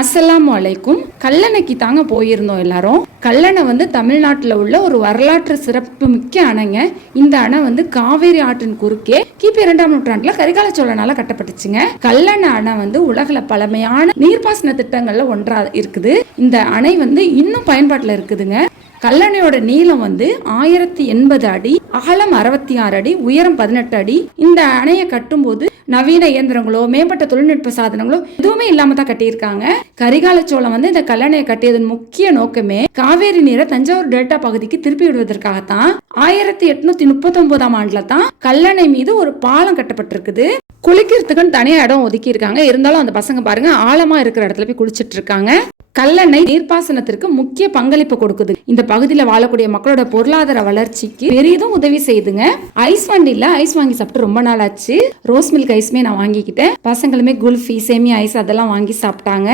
அஸ்ஸலாமு அலைக்கும். கல்லணைக்கு தாங்க போயிருந்தோம் எல்லாரும். கல்லணை தமிழ்நாட்டில் உள்ள ஒரு வரலாற்று சிறப்பு மிக்க அணைங்க. இந்த அணை காவேரி ஆற்றின் குறுக்கே கிபி 2ஆம் நூற்றாண்டுல கரிகால சோழனால கட்டப்பட்டுச்சுங்க. கல்லணை அணை உலகில பழமையான நீர்ப்பாசன திட்டங்கள்ல ஒன்றா இருக்குது. இந்த அணை இன்னும் பயன்பாட்டில் இருக்குதுங்க. கல்லணையோட நீளம் 1080 அடி, அகலம் 66 அடி, உயரம் 18 அடி. இந்த அணையை கட்டும் போது நவீன இயந்திரங்களோ மேம்பட்ட தொழில்நுட்ப சாதனங்களோ எதுவுமே இல்லாம தான் கட்டியிருக்காங்க. கரிகால சோழன் இந்த கல்லணையை கட்டியதன் முக்கிய நோக்கமே காவேரி நீரை தஞ்சாவூர் டெல்டா பகுதிக்கு திருப்பி விடுவதற்காகத்தான். 1839ஆம் ஆண்டுல தான் கல்லணை மீது ஒரு பாலம் கட்டப்பட்டிருக்குது. குளிக்கிறதுக்குன்னு தனியா இடம் ஒதுக்கி இருக்காங்க. இருந்தாலும் அந்த பசங்க பாருங்க ஆழமா இருக்கிற இடத்துல போய் குளிச்சிட்டு இருக்காங்க. கல்லணை நீர்ப்பாசனத்திற்கு முக்கிய பங்களிப்பு கொடுக்குது. இந்த பகுதியில் வாழக்கூடிய மக்களோட பொருளாதார வளர்ச்சிக்கு பெரிதும் உதவி செய்யுதுங்க. ஐஸ் வண்டியில ஐஸ் வாங்கி சாப்பிட்டு ரொம்ப நாள் ஆச்சு. ரோஸ் மில்க் ஐஸ்மே நான் வாங்கிக்கிட்டேன். பசங்களுமே குல்ஃபி, சேமியா ஐஸ் அதெல்லாம் வாங்கி சாப்பிட்டாங்க.